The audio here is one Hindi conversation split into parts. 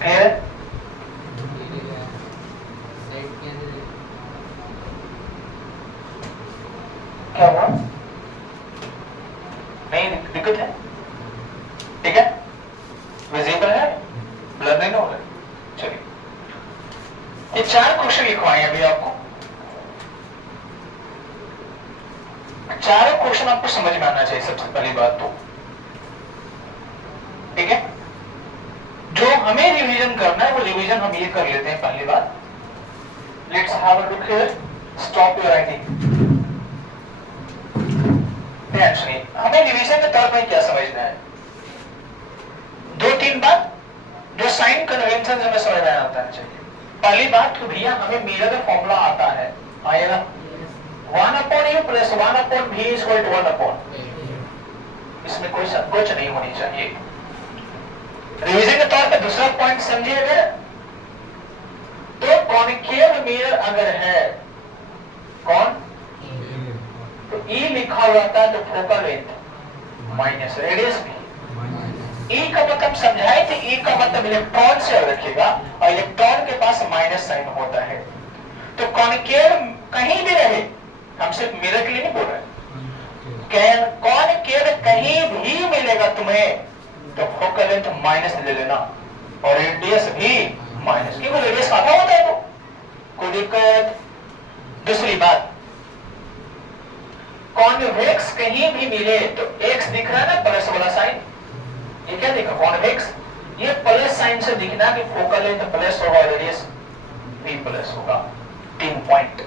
क्लियर? क्या हुआ? नहीं दिक्कत है? ठीक है, विजिबल है, ब्लर नहीं हो रहा है। चलिए, ये 4 क्वेश्चन लिखवाए अभी आपको। चारों क्वेश्चन आपको समझ में आना चाहिए सबसे पहली बात तो, ठीक है? जो हमें रिवीजन करना है वो रिवीजन हम ये कर लेते हैं। पहली बात, let's have a look here, stop your writing. ध्यान सुनिए, हमें रिवीजन के तौर पर क्या समझना है? 2-3 बात जो साइन कन्वेंशन हमें समझ में आता चाहिए। पहली बात तो भैया हमें मिरर का फॉर्मूला आता है, आएगा 1/u + 1/v = 1/, इसमें कोई संकोच नहीं होनी चाहिए। रिवीजन के तौर पे दूसरा पॉइंट समझिएगा, तो कॉनकेव मिरर अगर है, कौन तो E लिखा हुआ था तो फोकल लेंथ माइनस रेडियस भी। E का मतलब समझाए थे, E का मतलब इलेक्ट्रॉन से रखिएगा और इलेक्ट्रॉन के पास माइनस साइन होता है। तो कॉनकेव कहीं भी रहे, हम सिर्फ मिरर के लिए नहीं बोल रहे, कॉनकेव कहीं भी मिलेगा तुम्हें तो फोकल लेंथ माइनस ले लेना और रेडियस भी माइनस, क्योंकि रेडियस आधा होता है, तो कोई दिक्कत। दूसरी बात, कॉन्वेक्स कहीं भी मिले तो x दिख रहा है ना प्लस वाला साइन, ये क्या दिखा कॉन्वेक्स, ये प्लस साइन से दिखना कि फोकल लेंथ प्लस होगा, रेडियस भी प्लस होगा। 3 पॉइंट,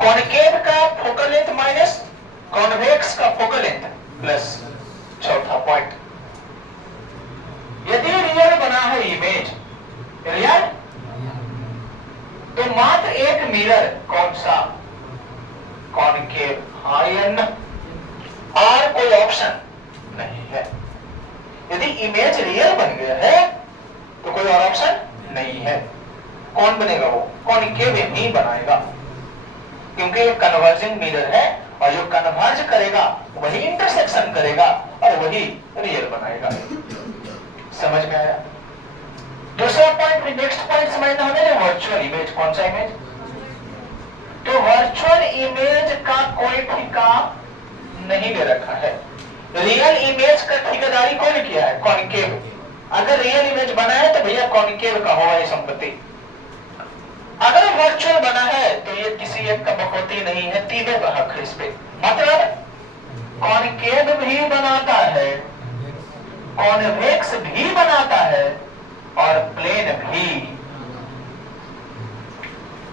कॉनकेव का फोकल लेंथ माइनस, कॉन्वेक्स का फोकल लेंथ प्लस। चौथा पॉइंट, यदि रियल बना है इमेज, रियल तो मात्र एक मिरर, कौन सा? कॉनकेव आयन, और कोई ऑप्शन नहीं है। यदि इमेज रियल बन गया है तो कोई और ऑप्शन नहीं है। कौन बनेगा? वो कॉनकेव ही बनाएगा, क्योंकि ये कन्वर्जिंग मिरर है और जो कन्वर्ज करेगा वही इंटरसेक्शन करेगा और वही रियल बनाएगा। समझ में आया? दूसरा पॉइंट, नेक्स्ट पॉइंट समझना हमें, वर्चुअल इमेज। कौन सा इमेज? तो वर्चुअल इमेज का कोई ठिका नहीं ले रखा है। रियल इमेज का ठेकेदारी कौन किया है? कॉनकेव। अगर रियल इमेज बना है तो भैया कॉनकेव का होगा ये संपत्ति। अगर वर्चुअल बना है तो ये किसी एक का बकौती नहीं है, तीनों का हक है इस पे। मतलब कॉनकेव भी बनाता है, कॉन्वेक्स भी बनाता है और प्लेन भी।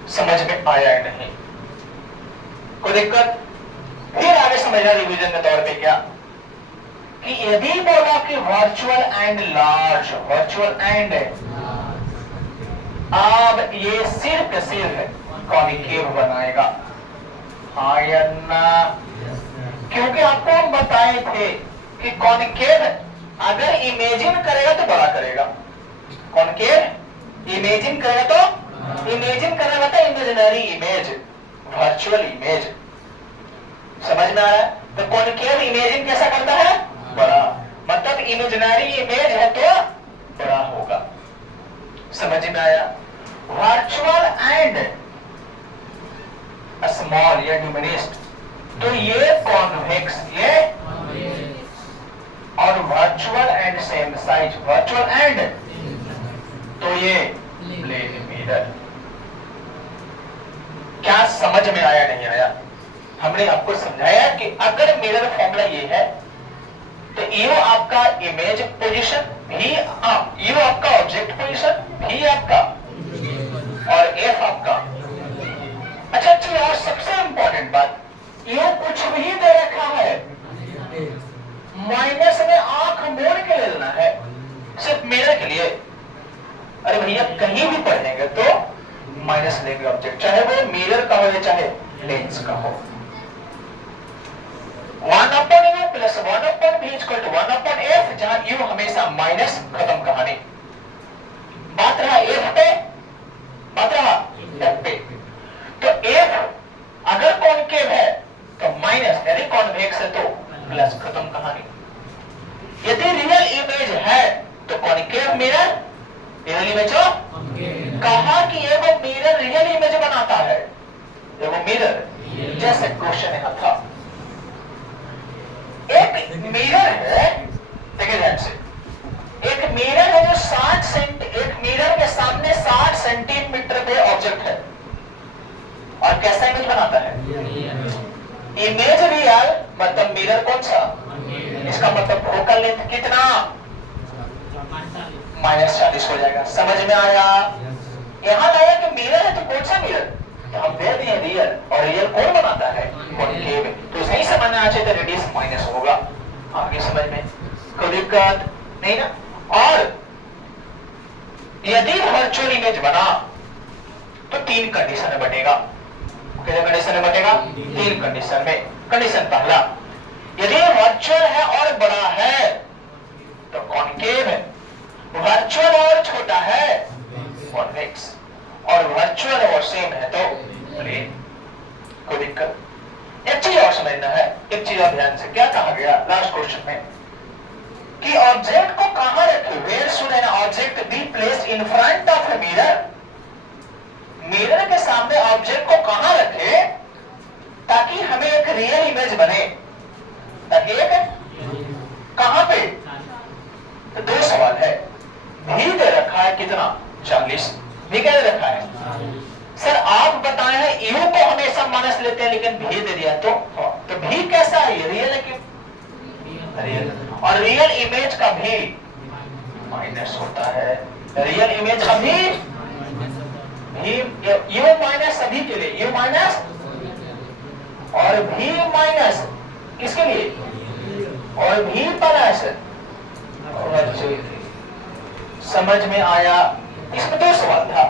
समझ में आया है नहीं? कोई दिक्कत? फिर आगे समझना रिवीजन के तौर पे क्या, कि यदि बोला कि virtual and large, virtual and, अब ये सिर्फ कॉनकेव बनाएगा। हाँ या ना? क्योंकि आपको हम बताए थे कि कॉनकेव अगर इमेजिन करेगा तो बड़ा करेगा, कॉनकेव इमेजिन करेगा तो, इमेजिन करना मतलब इमेजिनरी इमेज, वर्चुअल इमेज। समझ में आया? तो कॉनकेव इमेजिन कैसा करता है? बड़ा, मतलब इमेजिनरी इमेज है तो बड़ा होगा। समझ में आया? वर्चुअल एंड स्मॉल या डिमिनिश्ड, तो ये कॉन्वेक्स, ये और virtual and same size, virtual and तो ये प्लेन मिरर। क्या समझ में आया नहीं आया? हमने आपको समझाया कि अगर मिरर फॉर्मूला ये है तो यू आपका इमेज पोजीशन भी, यू आपका ऑब्जेक्ट पोजीशन भी आपका, और एफ आपका। अच्छा चलिए, और सबसे इंपॉर्टेंट बात, यू कुछ भी दे रखा है, माइनस में आंख मोड़ के ले लेना है, सिर्फ मिरर के लिए। अरे भैया कहीं भी पढ़ेंगे तो माइनस लेंगे ऑब्जेक्ट, चाहे वो मिरर का हो या चाहे लेंस का हो। 1/u + 1/v = 1/f, जहां u हमेशा माइनस, खत्म कहानी। बात रहा f पे, बात रहा f पे। तो f अगर कॉनकेव है तो माइनस, यदि कॉन्वेक्स है तो प्लस, खत्म कहानी। यदि रियल इमेज है तो कॉनकेव मिरर मिरर? जैसे क्वेश्चन यहाँ था, एक मिरर है, देखिए ध्यान से, एक मिरर है जो 60 एक मिरर के सामने 60 सेंटीमीटर पे ऑब्जेक्ट है और कैसा इमेज बनाता है? इमेज रियल, मतलब मिरर कौन सा? इसका मतलब फोकल लेंथ कितना? -40 हो जाएगा। समझ में आया? यहाँ लाया कि मिरर है तो कौन सा मिरर? तो हम दे दिए रियल, और रियल कौन बनाता है? कॉन्केव। तो सही समझना आ चाहिए, तो रेडियस माइनस होगा। आगे समझ में कोई दिक्कत नहीं ना? और यदि वर्चुअल इमेज बना तो 3 कंडीशन में बनेगा। कितने कंडीशन में बनेगा? 3 कंडीशन में। कंडीशन पहला, यदि वर्चुअल है और बड़ा है तो कॉन्केव है, वर्चुअल और छोटा है कॉन्वेक्स, और वर्चुअल और सेम है तो प्लेन। कोई दिक्कत? एक चीज और समझना है, एक चीज और ध्यान से, क्या कहा गया लास्ट क्वेश्चन में कि ऑब्जेक्ट को कहां रखे? Where should an object be placed in front of a mirror? Mirror के सामने ऑब्जेक्ट को कहां रखे ताकि हमें एक रियल इमेज बने? ताकि एक कहां पे? तो 2 सवाल है। भी दे रखा है कितना? 40। भी क्या दे रखा है? सर आप बताए हैं यू को हमेशा माइनस लेते हैं, लेकिन भी दे दिया तो भी कैसा है? रियल है कि रियल? और रियल इमेज का भी माइनस होता है। रियल इमेज का भी यू माइनस सभी के लिए, यू माइनस और भी माइनस किसके लिए? और भी प्लस। समझ में आया? इसमें 2 सवाल था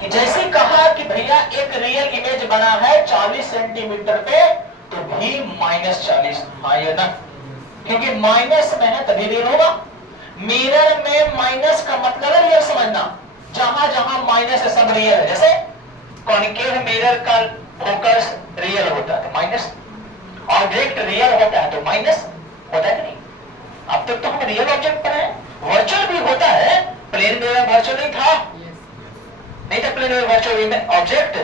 कि जैसे कहा कि भैया एक रियल इमेज बना है 40 सेंटीमीटर पे, तो भी -40। हाँ या ना? क्योंकि माइनस में है तभी रियल होगा। मिरर में माइनस का मतलब है रियल समझना, जहां जहां माइनस है सब रियल है। जैसे कॉन्केव मिरर का फोकस रियल होता है तो माइनस, ऑब्जेक्ट रियल होता है तो माइनस होता है कि नहीं? अब तक तो हम रियल ऑब्जेक्ट पर हैं। वर्चुअल भी होता है, प्लेन मिरर वर्चुअल नहीं था, नहीं था प्लेन मिरर वर्चुअल ऑब्जेक्ट,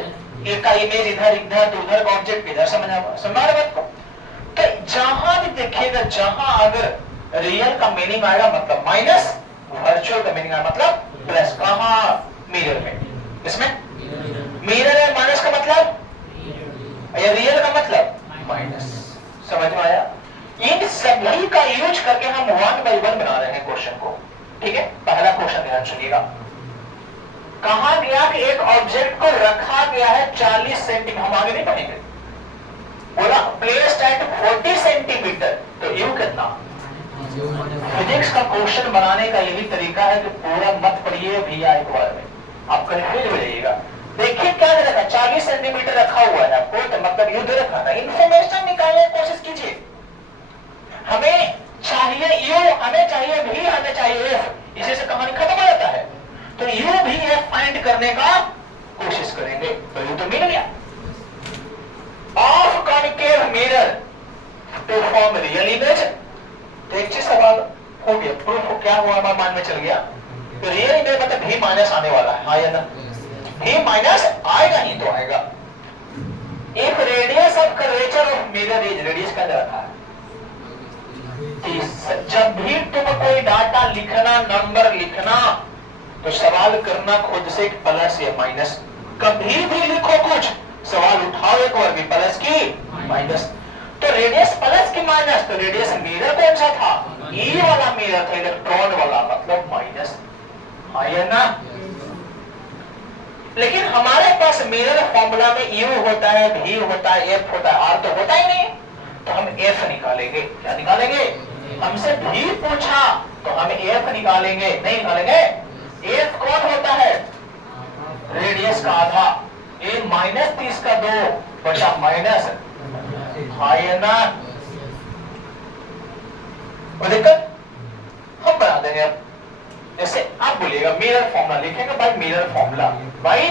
एक का इमेज इधर इधर तो उधर का ऑब्जेक्ट इधर। समझा बात को? तो जहां भी देखिएगा, जहां अगर रियल का मीनिंग आएगा मतलब माइनस, वर्चुअल का मीनिंग आएगा मतलब प्लस। कहां? मिरर में। इसमें मिरर है, माइनस का मतलब, या रियल का मतलब माइनस। समझ में आया? इन सभी का यूज करके हम 1 by 1 बना रहे हैं क्वेश्चन को। ठीक है, पहला क्वेश्चन ध्यान सुनिएगा। कहा गया कि एक ऑब्जेक्ट को रखा गया है 40 सेंटीमीटर, हम आगे नहीं पढ़ेंगे, बोला प्लेस्ड एट 40 सेंटीमीटर, तो यू कितना? फिजिक्स का क्वेश्चन बनाने का यही तरीका है कि पूरा मत पढ़िए भैया एक बार में, आप कंफ्यूज हो जाइएगा। देखिए क्या दे रखा? 40 सेंटीमीटर रखा हुआ है आपको, तो मतलब यू दे रखा था। इंफॉर्मेशन निकालने की कोशिश कीजिए। हमें चाहिए यू, हमें चाहिए भी, हमें चाहिए एफ, इसी से कहानी खत्म हो जाता है। तो यू भी एफ फाइंड करने का कोशिश करेंगे, तो यू तो मिल गया। Of concave mirror to form real image, तो एक चीज सवाल हो गया, प्रूफ क्या हुआ हमारे मान में चल गया, तो रियल इमेज मतलब भी माइनस आने वाला है। हाँ या ना? भी माइनस आएगा ही तो आएगा। If radius of curvature of mirror is, radius का रखा है, जब भी तुम कोई डाटा लिखना, नंबर लिखना, तो सवाल करना खुद से प्लस या माइनस। कभी भी लिखो कुछ, सवाल उठाओ एक बार भी प्लस की माइनस। तो रेडियस प्लस की माइनस, तो रेडियस मिरर कौन सा था? ई वाला मिरर था, इलेक्ट्रॉन वाला, मतलब माइनस। हाँ या ना? लेकिन हमारे पास मिरर फॉर्मूला में यू होता है, भी होता है, एफ होता है, आर तो होता ही नहीं, तो हम एफ निकालेंगे। क्या निकालेंगे? हमसे भी पूछा तो हम एफ निकालेंगे, नहीं निकालेंगे? एफ कौन होता है? रेडियस का आधा, ये -30 का 2 बटा माइनस। हाँ या ना? वो दिक्कत हम बना देंगे। अब जैसे आप बोलिएगा मिरर फॉर्मूला लिखेंगे, भाई मिरर फॉर्मूला, भाई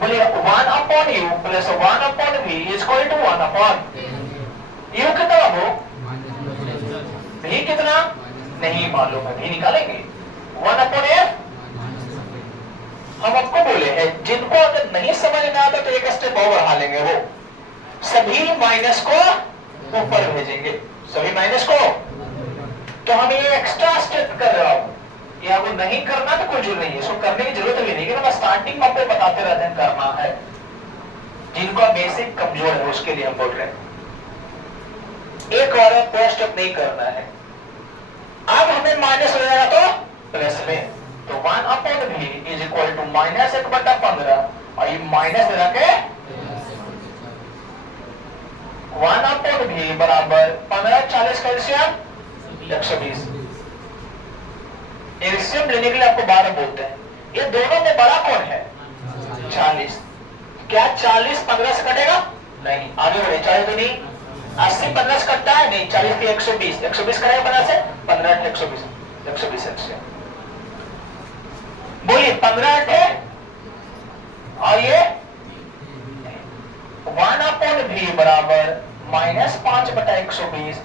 बोलिए 1/u plus 1/v is equal to 1/u। कितना वो? भी कितना? नहीं मालूम है, भी निकालेंगे 1/f। हम आपको बोले हैं जिनको अगर नहीं समझ में आता तो एक स्टेप और बढ़ा लेंगे, वो सभी माइनस को ऊपर भेजेंगे, सभी माइनस को। तो हम ये एक्स्ट्रा स्टेप कर रहा हूं, ये आपको नहीं करना तो कोई जरूरत नहीं है, इसको करने की जरूरत भी नहीं है, मैं स्टार्टिंग में आपको बताते रहते हैं करना है, जिनका बेसिक कमजोर है उसके लिए हम बोल रहे हैं। एक और दो स्टेप नहीं करना है। अब हमें माइनस हो जाएगा तो प्लस में, तो 1/v इज इक्वल टू -1/15 और ये माइनस लगा के 1/v बराबर 15 40 कैल्शियम 120। एलसीएम लेने के लिए आपको 12 बोलते हैं। ये दोनों में बड़ा कौन है? 40। क्या 40 15 से कटेगा? नहीं, आगे बढ़े। 40 तो नहीं, 80 15 से कटता है नहीं, 40 की 120, 120 करेगा 15 से, 15 120, 120 एलसीएम। बोलिए 15 है और ये 1/v बराबर -5/120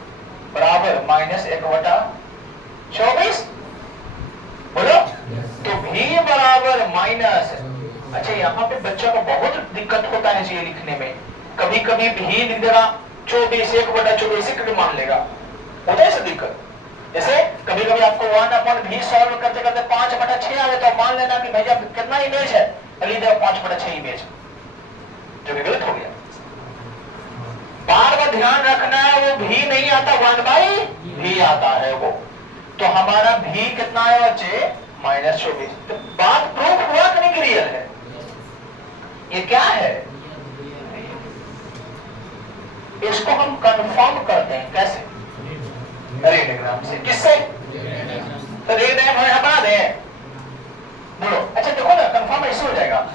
बराबर -1/24। बोलो तो v बराबर माइनस, अच्छा यहाँ पे बच्चों को बहुत दिक्कत होता है ये लिखने में, कभी कभी भी लिख देगा 24 1/24 मान लेगा, होता है ऐसा दिक्कत। जैसे कभी कभी आपको 1/v सॉल्व करते करते 5/6 आ गया तो मान लेना कि भैया कितना इमेज है, लिख देगा 5/6 इमेज, जो कि गलत हो गया। बार बार ध्यान रखना है, वो भी नहीं आता, 1/v आता है वो। तो हमारा भी कितना है बच्चे? -24। तो बात प्रूफ हुआ कि नहीं रियल है? ये क्या है? इसको हम कंफर्म करते हैं कैसे? रेडियोग्राम से। किससे? तो रेडियोग्राम हम बना दें, बोलो। अच्छा देखो ना, कंफर्म ऐसे हो जाएगा।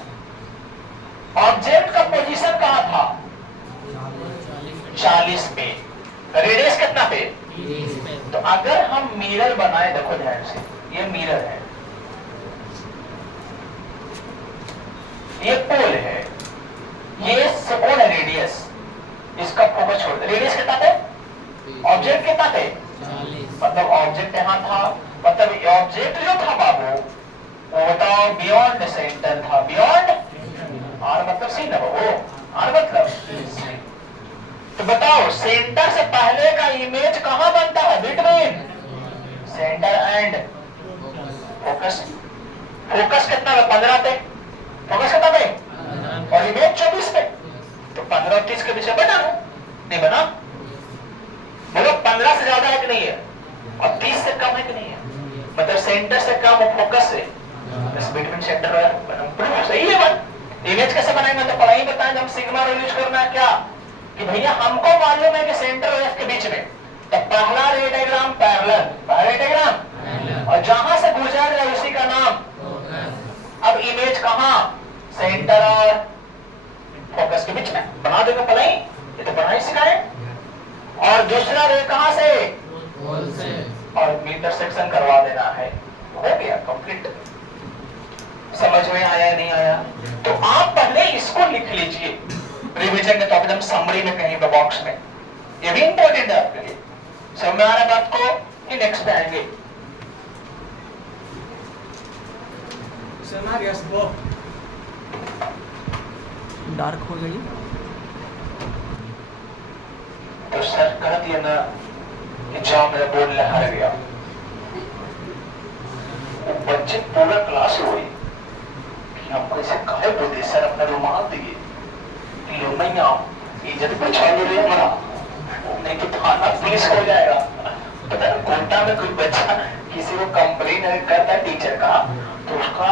ऑब्जेक्ट का पोजीशन कहां था? 40 पे। रेडियस कितना पे? तो अगर हम मिरर बनाए, देखो ध्यान से, ये मिरर है, ये पोल है, ये सपोर्ट है रेडियस, इसका फोकस छोड़ दे। रेडियस कितना थे? ऑब्जेक्ट कितना थे? मतलब ऑब्जेक्ट यहां था, मतलब ऑब्जेक्ट जो था बाबू वो बताओ बियॉन्ड सेंटर था, बियॉन्ड आर मतलब सी ना, वो आर मतलब। तो बताओ सेंटर से पहले का इमेज कहां बनता है? Between centre and focus. Focus कितना है? 15 पे। फोकस कितना पे? और इमेज 24 पे। तो 15 और 30 के बीच में बना है, नहीं बना? बोलो 15 से ज्यादा है कि नहीं है? और 30 से कम है कि नहीं है? मतलब सेंटर से कम और फोकस से बिटवीन सेंटर। सही है बात। इमेज कैसे बनाएंगे? तो पढ़ाई बताएंगे हम, सिग्मा यूज करना है क्या कि भैया हमको मालूम है कि सेंटर और एफ के बीच में, तो पहला रे डायग्राम पैरेलल, पहला डायग्राम, और जहां से गुजर रहा है उसी का नाम। अब इमेज कहां? सेंटर और फोकस के बीच में बना देगा पलाई, ये तो बनाई सिखाए। और दूसरा रे कहां से? और इंटरसेक्शन करवा देना है, हो गया कंप्लीट। समझ में आया नहीं आया? तो आप पहले इसको लिख लीजिए रिवीजन में, तो आप एकदम समरी में कहीं बॉक्स में, ये भी इंपॉर्टेंट है आपके लिए। समझ में आ रहा बात को कि नेक्स्ट पे आएंगे? डार्क हो गई तो सर कह दिया ना कि जाओ मेरा बोर्ड लहर गया, बच्चे पूरा क्लास हुई कि हमको इसे कहे बोलते सर अपना रुमाल दिए, लो मैं आओ, इज्जत को छाने रहे हमारा, नहीं तो थाना पुलिस हो जाएगा। पता है कोटा में कोई बच्चा किसी को कंप्लेन करता है टीचर का, तो उसका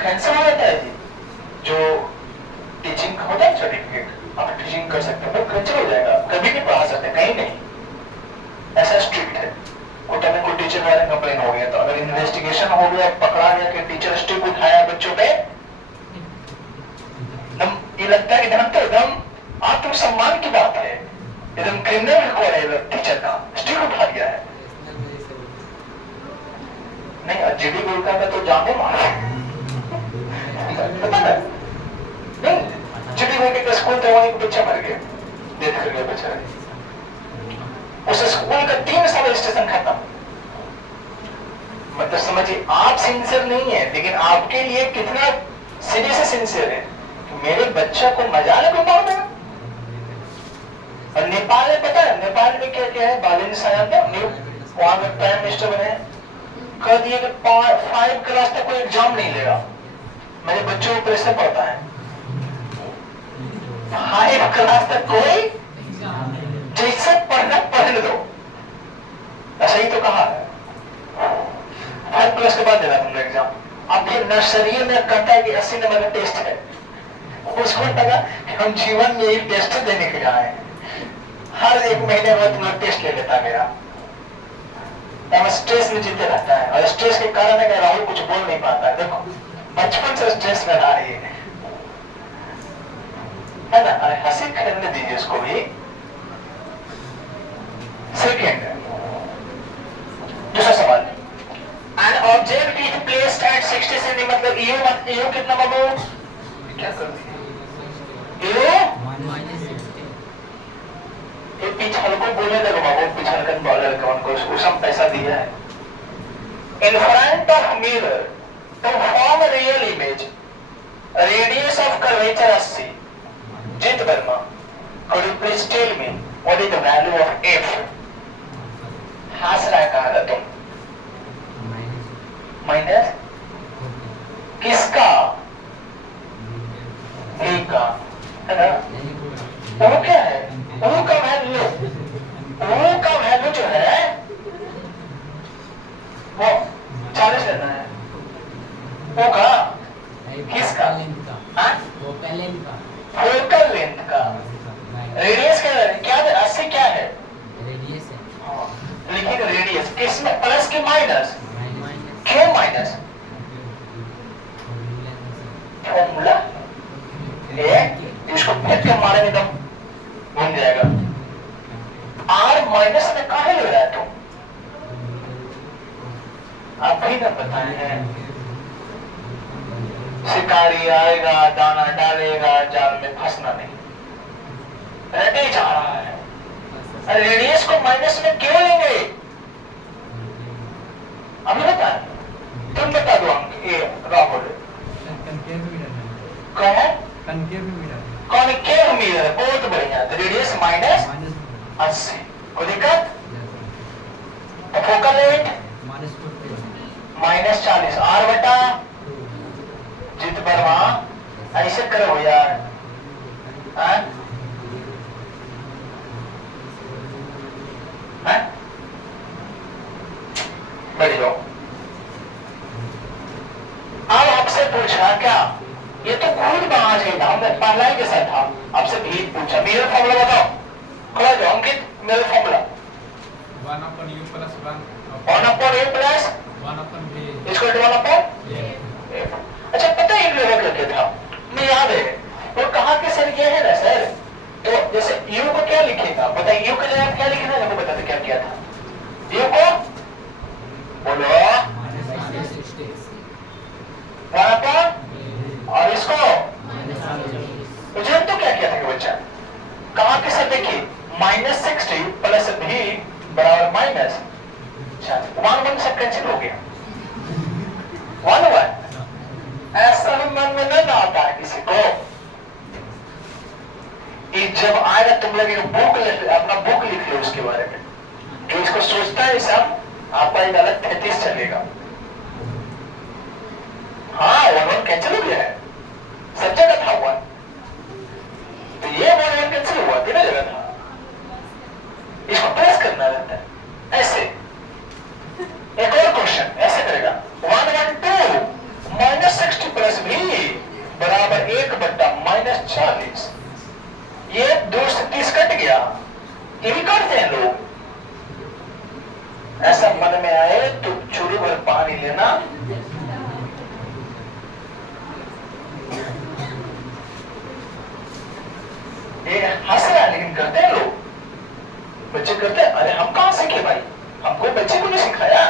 कैंसिल हो जाता है जी, जो टीचिंग होता है सर्टिफिकेट, आप टीचिंग कर सकते हो, कैंसिल हो जाएगा, कभी नहीं पढ़ा सकते कहीं नहीं, ऐसा स्ट्रिक्ट है। कोटा में कोई टीचर का कंप्लेन हो गया तो अगर इन्वेस्टिगेशन हो गया, पकड़ा गया कि टीचर स्ट्रिक उठाया बच्चों पे, ये लगता है कि एकदम आत्मसम्मान की बात है, एकदम क्रिमिनल रिकॉर्ड है टीचर का, स्ट्रिक उठा दिया है। नहीं जीडी गोलका का तो जाने मारा पता ना, नहीं जीडी गोलके का स्कूल था, वहीं बच्चा मर गया, डेथ कर गया बेचारे। उस स्कूल का 3 साल स्टेशन खत्म, मतलब समझिए आप सिंसियर नहीं है, लेकिन आपके लिए कितना सीधे से सिंसियर है कि मेरे बच्चे को मजाल को मार देगा। और नेपाल में पता है नेपाल में क्या क्या है, बालिन साहब ने वहां में प्राइम मिनिस्टर बने, कह दिए कि 5 क्लास तक कोई एग्जाम नहीं लेगा। मेरे बच्चों को प्रेशर पड़ता है 5 क्लास तक कोई जैसे पढ़ना पढ़ने दो, ऐसा ही तो कहा है। 5 क्लास के बाद देना तुमने एग्जाम। अब फिर नर्सरी में कहता है कि 80 नंबर का टेस्ट है, उसको लगा कि हम जीवन में एक टेस्ट देने के आए हैं, हर 1 महीने बाद तुम्हारा टेस्ट ले लेता गया। स्ट्रेस में जीते रहता है, और स्ट्रेस के कारण है राहुल कुछ बोल नहीं पाता है। देखो बचपन से स्ट्रेस में रहा है ना। अरे हंसी खेलने दीजिए इसको भी। सेकेंड दूसरा सवाल, an object is placed at 60 centi, मतलब यू कितना बाबू क्या कर दिया ये पिछल को बोले लगे बाबू, पिछल कर बॉलर का उनको उसम पैसा दिया है। In front of mirror to form real image, radius of curvature 80, Jit Verma, could you please tell me what is the value of f? हंस रहा है कहा तुम, माइनस किसका, a का है ना। वो क्या है, वो का वैल्यू जो है वो 40 लेना है। वो का किसका, फोकल लेंथ का। रेडियस क्या है, 80 क्या है, रेडियस है। लिखिए रेडियस किस में, प्लस के माइनस, क्यों माइनस, फॉर्मूला इसको फेंक के मारेंगे तो बन जाएगा। आर माइनस में काहे ले रहा है तुम, आप भी ना बताए हैं। शिकारी आएगा दाना डालेगा, जाल में फंसना नहीं, रटे जा रहा है। रेडियस को माइनस में क्यों लेंगे, अभी बता, तुम बता दो अंक। ये राहुल कौन है, कॉन्केव मिरर, बहुत बढ़िया। तो रेडियस माइनस 80, कोई दिक्कत, फोकल लेंथ माइनस 40, आर बटा जित वर्मा। ऐसे करो यार, बैठ जाओ। अब आपसे पूछा क्या, ये तो खुद वहां से था, हमने पहला ही जैसा था, आपसे भी पूछा मेरा फॉर्मूला बताओ, खड़ा जाओ अंकित, मेरा formula 1 upon u plus 1 1 upon a plus 1 upon v इसको 1 upon a। अच्छा पता है लेवल क्या था, मैं याद है वो कहा कि सर ये है ना सर, तो जैसे u को क्या लिखेगा बताइए, u के लिए आप क्या लिखना है, बता दो क्या किया था। u को बोलो 1 upon, और इसको मुझे तो क्या किया था बच्चा, कहा कि सर देखिए -60 प्लस भी बराबर माइनस 1 सब कैंसिल हो गया, 1 ऐसा मन में नहीं आता है किसी को। ये जब आएगा तुम लोग बुक अपना बुक लिख लो उसके बारे में, जो इसको सोचता है सब आपका एक अलग 33 चलेगा। हाँ 1 कैंसिल हो गया है, सब जगह था 1, तो ये 1 कैंसिल हुआ, तीनों जगह था, इसको प्रेस करना रहता है ऐसे। एक और क्वेश्चन ऐसे करेगा 1 1 2 -60 प्लस भी बराबर 1 बट्टा -40, ये 2 से 30 कट गया, ये भी करते हैं लोग। ऐसा मन में आए तो चूरी भर पानी लेना, ये हंस रहा है लेकिन करते हैं लोग, बच्चे करते हैं। अरे हम कहां सीखे भाई, हमको बच्चे को नहीं सिखाया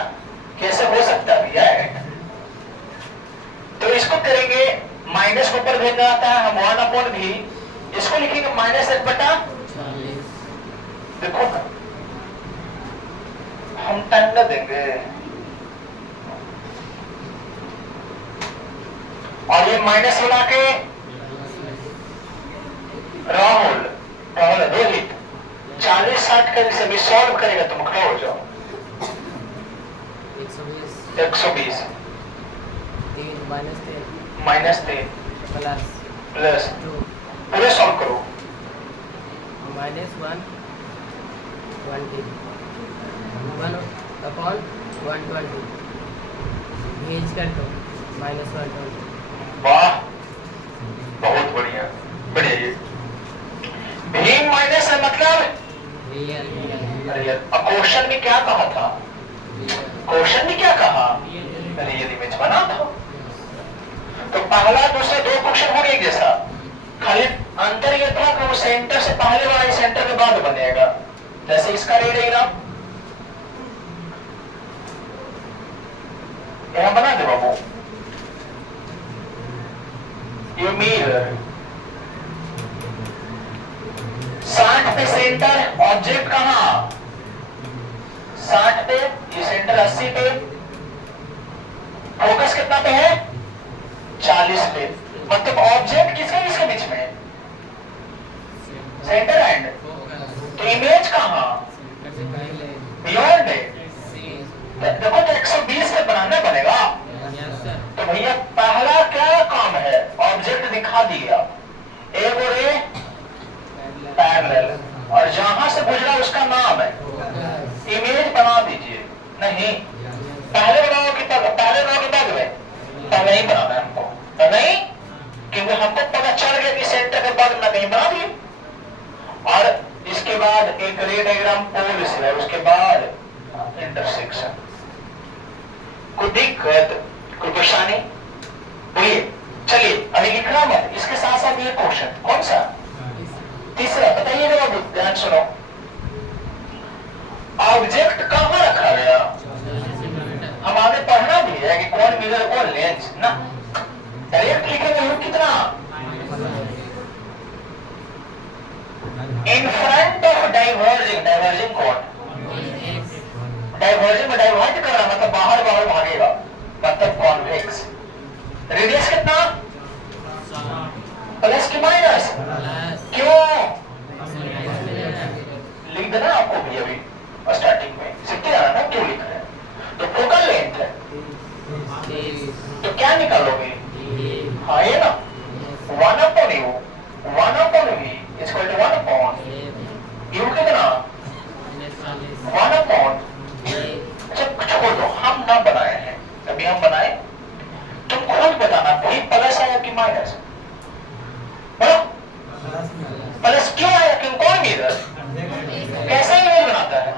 कैसे हो सकता भैया। तो इसको करेंगे, माइनस को ऊपर भेजना आता है, हम 1 अपॉन भी, इसको लिखेंगे -1 बटा, देखो ना हम टंडा देंगे और ये माइनस बना के राहुल रोहित 40-60 का जैसे भी सॉल्व करेगा तुम खड़े हो जाओ। 120 -3 प्लस पूरे सॉल्व करो। -1 20 1/120 भेज कर दो -120। वाह बहुत बढ़िया बढ़िया। ये भी माइनस है मतलब रियल रियल। अब क्वेश्चन में क्या कहा था? क्वेश्चन में क्या कहा? रियल इमेज बना था। तो पहला दूसरा दो क्वेश्चन हो गए एक जैसा, खाली अंतर यह था कि वो सेंटर से पहले वाला सेंटर के बाद बनेगा। जैसे इसका रे डायग्राम यहां बना दे बाबू। यू मिरर 60 पे सेंटर, ऑब्जेक्ट कहां? 60 पे, ये सेंटर 80 पे, फोकस कितना पे है? 40 पे। मतलब ऑब्जेक्ट किसके किसके बीच में? Centre and. तो इमेज कहां? बियॉन्ड है। देखो तो 120 पे बनाना बनेगा। तो भैया पहला क्या काम है? ऑब्जेक्ट दिखा दिया, एक और ए पैरेलल, और जहां से गुजरा उसका नाम है। इमेज बना दीजिए। नहीं पहले बनाओ कि पहले बनाओ कि बाद में? पहले ही बनाना है हमको। तो नहीं, क्योंकि हमको पता चल गया कि सेंटर के बाद में कहीं बना दिए। और इसके बाद एक रे डायग्राम पोल है, उसके बाद इंटरसेक्शन। कोई दिक्कत, कोई परेशानी? बोलिए। चलिए अभी लिखना मत, इसके साथ साथ ये क्वेश्चन कौन सा? तीसरा बताइएगा बाबू, ध्यान सुनो। ऑब्जेक्ट कहां रखा गया? हमारे पढ़ना भी है कि कौन मिरर कौन लेंस ना। डायरेक्ट लिखेंगे हम कितना? इन फ्रंट ऑफ डाइवर्जिंग। डाइवर्जिंग कौन? डाइवर्जिंग में डाइवर्ट कर रहा मतलब बाहर बाहर भागेगा, मतलब कॉन्वेक्स। रेडियस कितना? प्लस की माइनस? क्यों? लिख देना आपको भी अभी स्टार्टिंग में सीखते जाना ना क्यों लिख रहे हैं। तो फोकल लेंथ है तो क्या निकालोगे? हाँ ये ना 1/u 1/v equal to 1/u कितना? 1/। अच्छा छोड़ दो, हम ना बनाए हैं, अभी हम बनाए। तुम खुद बताना भी प्लस आया कि माइनस? बोलो प्लस क्यों आया? क्यों? कौन मिरर कैसे इमेज बनाता है?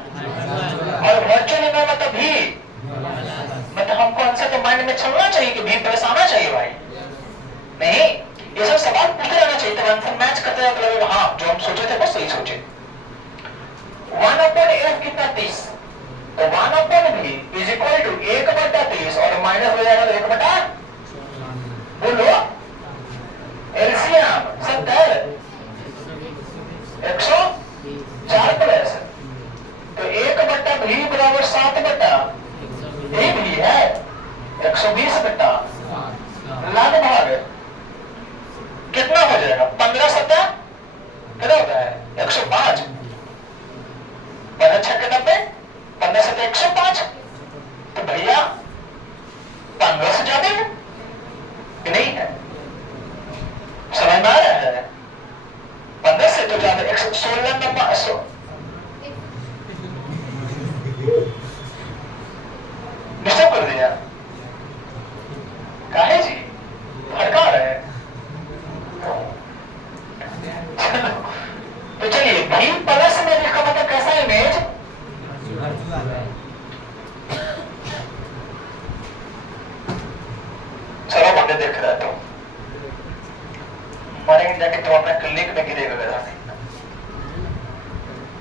और वर्चुअल इमेज मतलब भी, मतलब हमको आंसर तो माइंड में चलना चाहिए कि भी प्लस आना चाहिए भाई। नहीं, ये सब सवाल पूछते रहना चाहिए, तब आंसर मैच करते रहते लगेगा हाँ जो हम सोचे थे वो सही सोचे। 1/f कितना? 30। तो 1/v इज इक्वल टू 1/30 और माइनस हो जाएगा तो 1/, बोलो एलसीएम 70 104 प्लस, तो 1/v बराबर 7/, ये भी है 120/, लगभग कितना हो जाएगा? 15/7 कितना होता है? 105। 15×6 15/7 105। तो भैया 15 से ज्यादा है कि नहीं है? समझ में आ रहा है? 15 से तो ज्यादा 116 नंबर 100 डिस्टर्ब कर दिया काहे जी? भड़का रहे हैं। तो चलिए भी प्लस में इसका मतलब कैसा इमेज? चलो बंदे देख रहे तो मरेंगे जाके तो अपना क्लिनिक में गिरेगा गधा नहीं।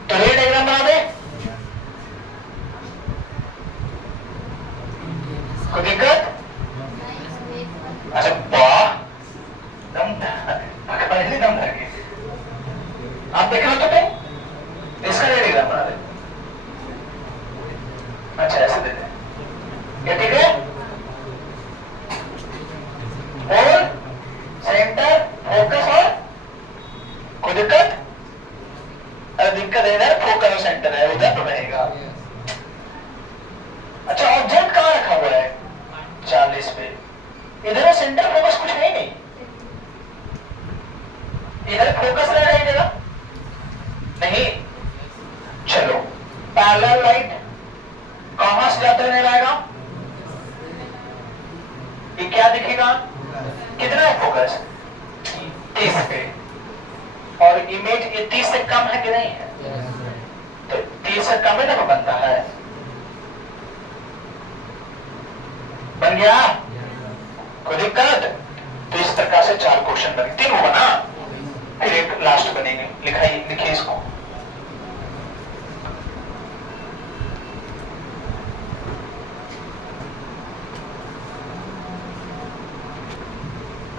तो ये डायग्राम बना दे, कोई दिक्कत? अच्छा वाह दम पहले दम लगे। आप देखना तो नहीं, इसका डायग्राम बना दे। अच्छा ऐसे देते हैं, क्या ठीक है? और कोई दिक्कत? अरे दिक्कत है इधर, फोकस सेंटर है उधर तो रहेगा। अच्छा ऑब्जेक्ट कहाँ रखा हुआ है? 40 पे। इधर सेंटर फोकस कुछ है ही नहीं, इधर फोकस रह रही जगह नहीं। चलो पैरेलल लाइट कहां से जाते हुए रहेगा? ये क्या दिखेगा? कितना है फोकस? 30 पे। और इमेज ये 30 से कम है कि नहीं है? तो 30 से कम ही ना बनता है। बन गया? कोई दिक्कत? तो इस प्रकार से 4 क्वेश्चन बने, 3 होगा ना, फिर एक लास्ट बनेंगे। लिखिए इसको।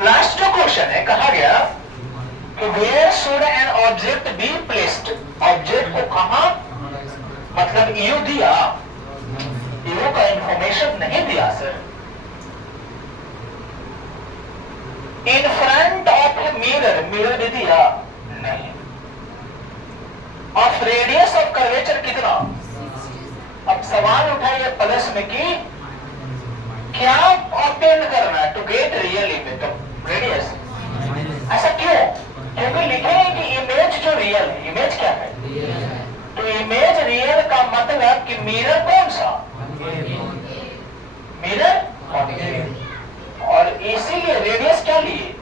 लास्ट जो क्वेश्चन है, कहा गया कि where should an object be placed. Object को कहां, मतलब यू दिया, यू का इंफॉर्मेशन नहीं दिया sir. In front of a mirror, mirror भी दिया नहीं। ऑफ रेडियस ऑफ कर्वेचर कितना? अब सवाल उठाइए प्लस में कि क्या ऑब्टेन करना है to get real image of radius. ऐसा क्यों? क्योंकि लिखे हैं कि इमेज जो रियल है, इमेज क्या है? तो इमेज रियल का मतलब कि मिरर कौन सा? Mirror concave. और इसीलिए रेडियस क्या लिए?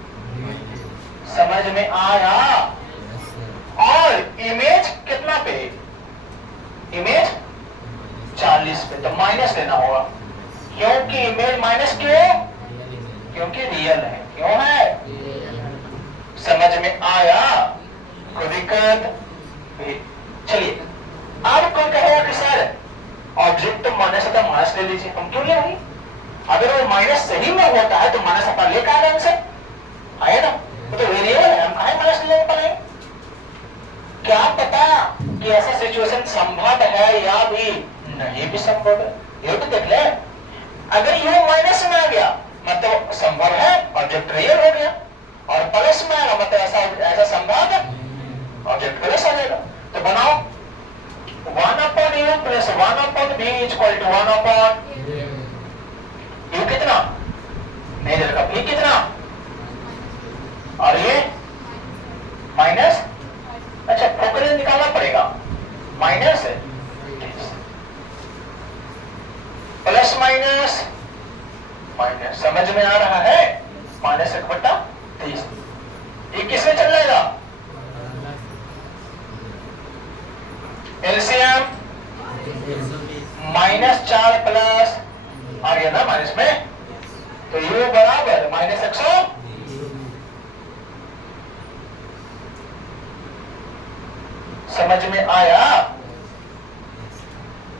समझ में आया? और इमेज कितना पे? इमेज 40 पे, तो माइनस लेना होगा। क्योंकि इमेज माइनस क्यों? क्योंकि रियल है। क्यों है? समझ में आया? कोई दिक्कत? चलिए अब कौन कहेगा कि सर ऑब्जेक्ट तो माइनस है तो माइनस ले लीजिए, हम क्यों ले आए? अगर वो माइनस सही में होता है तो माइनस अपन लेकर आए से आए ना, वो तो वेरिएबल है, हम कहाँ माइनस ले पाए? क्या पता कि ऐसा सिचुएशन संभव है या भी नहीं भी संभव है, ये तो देख ले। अगर ये माइनस में आ गया मतलब संभव है, ऑब्जेक्ट रियल हो गया, और प्लस में आएगा मतलब ऐसा संभव है, ऑब्जेक्ट प्लस आ जाएगा। तो बनाओ 1/u plus 1/v equal to 1/u कितना? नहीं देखा v कितना? और ये माइनस, अच्छा फोकस निकालना पड़ेगा, माइनस प्लस माइनस माइनस, समझ में आ रहा है? -1/30 ये किसमें चल जाएगा? एलसीएम -4 प्लस आ गया ना माइनस में, तो u बराबर -100। समझ में आया?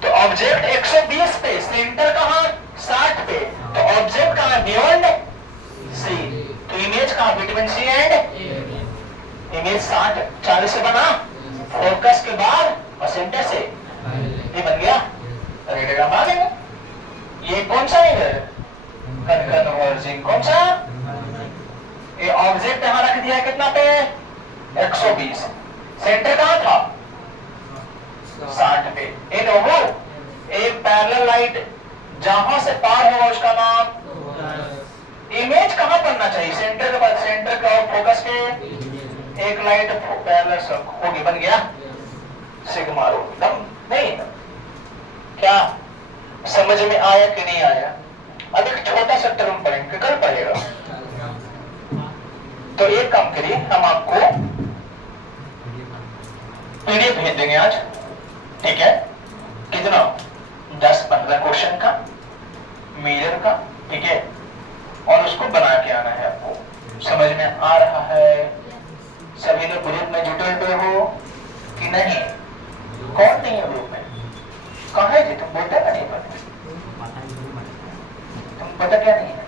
तो ऑब्जेक्ट 120 पे, सेंटर कहां? 60 पे, तो ऑब्जेक्ट कहां? बियॉन्ड सी, तो इमेज कहां? बिटवीन सी एंड इमेज 40 से बना, फोकस के बाद और सेंटर से ये बन गया, रेडियोग्राम आ गया। ये कौन सा है? कन्वर्जिंग कौन सा? ये ऑब्जेक्ट यहां रख दिया कितना पे? 120। सेंटर कहां था? 60 पे। इन वो एक पैरेलल लाइट जहां से पार होगा उसका नाम। इमेज कहां बनना चाहिए? सेंटर के बाद, सेंटर का फोकस के एक लाइट पैरेलल होगी, बन गया सिग्मा रो। नहीं क्या समझ में आया कि नहीं आया? अब एक छोटा सा टर्म पढ़ेंगे, कल पढ़ेगा। तो एक काम करिए, हम आपको पीडीएफ भेज देंगे आज, ठीक है? कितना? 10-15 क्वेश्चन का, मिरर का, ठीक है? और उसको बना के आना है आपको। समझ में आ रहा है? सभी लोग ग्रुप में जुटे हुए हो कि नहीं? कौन नहीं है ग्रुप में? कहाँ है जी? तुम बोलते का नहीं पता? तुम पता क्या नहीं है?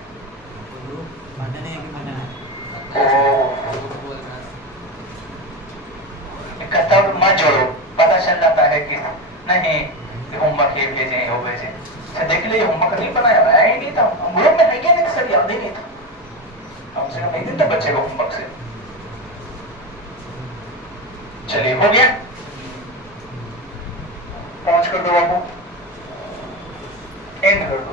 तब मत जोड़ो, पता चल जाता है कि नहीं होमवर्क ये भेजे हो वैसे। अच्छा देख लीजिए, होमवर्क नहीं बनाया, आया ही नहीं था ग्रुप में, है क्या? नहीं सर, याद ही नहीं था। कम से कम एक दिन तो बच्चे को होमवर्क से चलिए हो गया, पहुंच कर दो बाबू, एंड कर दो।